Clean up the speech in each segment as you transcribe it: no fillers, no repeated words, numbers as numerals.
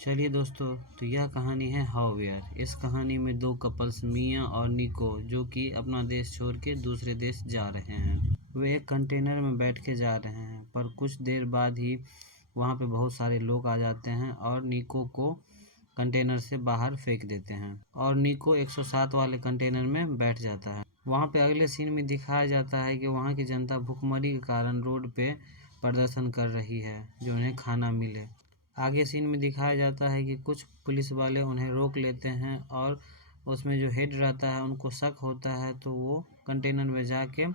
चलिए दोस्तों, तो यह कहानी है हाउ वेयर। इस कहानी में दो कपल्स मियाँ और निको जो कि अपना देश छोड़ के दूसरे देश जा रहे हैं। वे एक कंटेनर में बैठ के जा रहे हैं, पर कुछ देर बाद ही वहाँ पे बहुत सारे लोग आ जाते हैं और निको को कंटेनर से बाहर फेंक देते हैं और निको 107 वाले कंटेनर में बैठ जाता है। वहाँ पे अगले सीन में दिखाया जाता है कि वहाँ की जनता भूखमरी के कारण रोड पे प्रदर्शन कर रही है जो उन्हें खाना मिले। आगे सीन में दिखाया जाता है कि कुछ पुलिस वाले उन्हें रोक लेते हैं और उसमें जो हेड रहता है उनको शक होता है, तो वो कंटेनर में जाके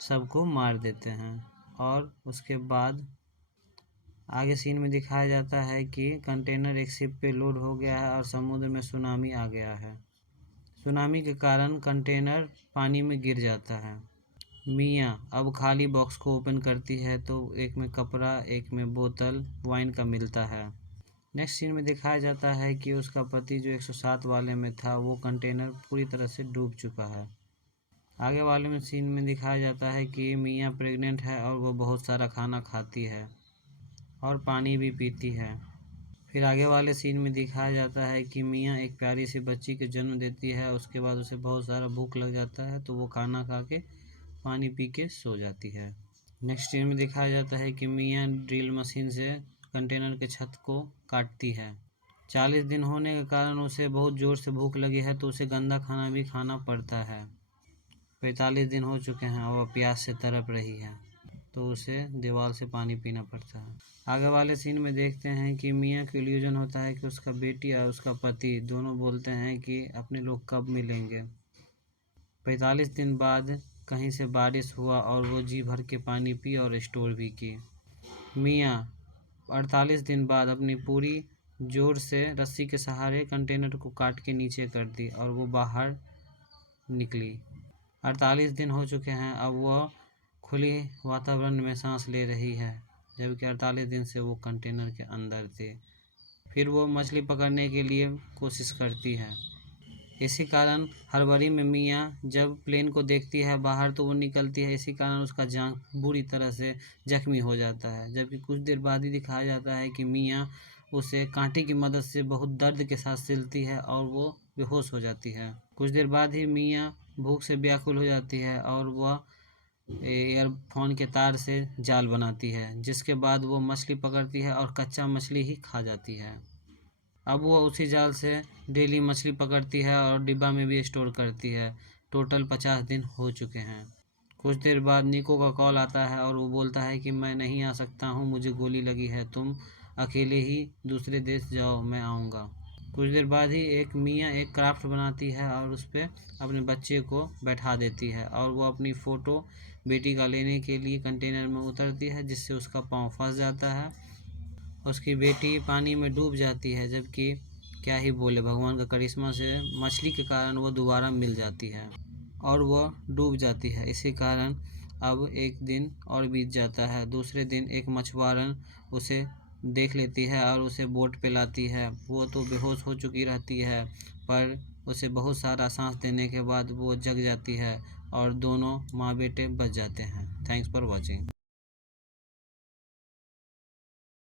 सबको मार देते हैं। और उसके बाद आगे सीन में दिखाया जाता है कि कंटेनर एक शिप पे लोड हो गया है और समुद्र में सुनामी आ गया है। सुनामी के कारण कंटेनर पानी में गिर जाता है। मियाँ अब खाली बॉक्स को ओपन करती है तो एक में कपड़ा, एक में बोतल वाइन का मिलता है। नेक्स्ट सीन में दिखाया जाता है कि उसका पति जो 107 वाले में था वो कंटेनर पूरी तरह से डूब चुका है। आगे वाले में सीन में दिखाया जाता है कि मियाँ प्रेग्नेंट है और वो बहुत सारा खाना खाती है और पानी भी पीती है। फिर आगे वाले सीन में दिखाया जाता है कि मियाँ एक प्यारी सी बच्ची को जन्म देती है। उसके बाद उसे बहुत सारा भूख लग जाता है तो वो खाना खा के पानी पी के सो जाती है। नेक्स्ट सीन में दिखाया जाता है कि मियाँ ड्रिल मशीन से कंटेनर के छत को काटती है। 40 दिन होने के कारण उसे बहुत ज़ोर से भूख लगी है तो उसे गंदा खाना भी खाना पड़ता है। 45 दिन हो चुके हैं और वह प्यास से तड़प रही है तो उसे दीवार से पानी पीना पड़ता है। आगे वाले सीन में देखते हैं कि मियाँ को इल्यूजन होता है कि उसका बेटी और उसका पति दोनों बोलते हैं कि अपने लोग कब मिलेंगे। 45 दिन बाद कहीं से बारिश हुआ और वो जी भर के पानी पी और स्टोर भी की। मियाँ 48 दिन बाद अपनी पूरी जोर से रस्सी के सहारे कंटेनर को काट के नीचे कर दी और वो बाहर निकली। 48 दिन हो चुके हैं, अब वह खुली वातावरण में सांस ले रही है जबकि 48 दिन से वो कंटेनर के अंदर थे। फिर वो मछली पकड़ने के लिए कोशिश करती है। इसी कारण हड़बड़ी में मियाँ जब प्लेन को देखती है बाहर तो वो निकलती है। इसी कारण उसका जान बुरी तरह से जख्मी हो जाता है। जबकि कुछ देर बाद ही दिखाया जाता है कि मियाँ उसे कांटे की मदद से बहुत दर्द के साथ सिलती है और वो बेहोश हो जाती है। कुछ देर बाद ही मियाँ भूख से व्याकुल हो जाती है और वह ईयरफोन के तार से जाल बनाती है, जिसके बाद वो मछली पकड़ती है और कच्चा मछली ही खा जाती है। अब वो उसी जाल से डेली मछली पकड़ती है और डिब्बा में भी स्टोर करती है। टोटल 50 दिन हो चुके हैं। कुछ देर बाद निको का कॉल आता है और वो बोलता है कि मैं नहीं आ सकता हूँ, मुझे गोली लगी है, तुम अकेले ही दूसरे देश जाओ, मैं आऊँगा। कुछ देर बाद ही मियाँ एक क्राफ्ट बनाती है और उस पर अपने बच्चे को बैठा देती है और वो अपनी फ़ोटो बेटी का लेने के लिए कंटेनर में उतरती है, जिससे उसका पाँव फंस जाता है। उसकी बेटी पानी में डूब जाती है, जबकि क्या ही बोले, भगवान का करिश्मा से मछली के कारण वो दोबारा मिल जाती है और वह डूब जाती है। इसी कारण अब एक दिन और बीत जाता है। दूसरे दिन एक मछुआरन उसे देख लेती है और उसे बोट पे लाती है। वो तो बेहोश हो चुकी रहती है, पर उसे बहुत सारा सांस देने के बाद वो जग जाती है और दोनों माँ बेटे बच जाते हैं। Thanks for watching.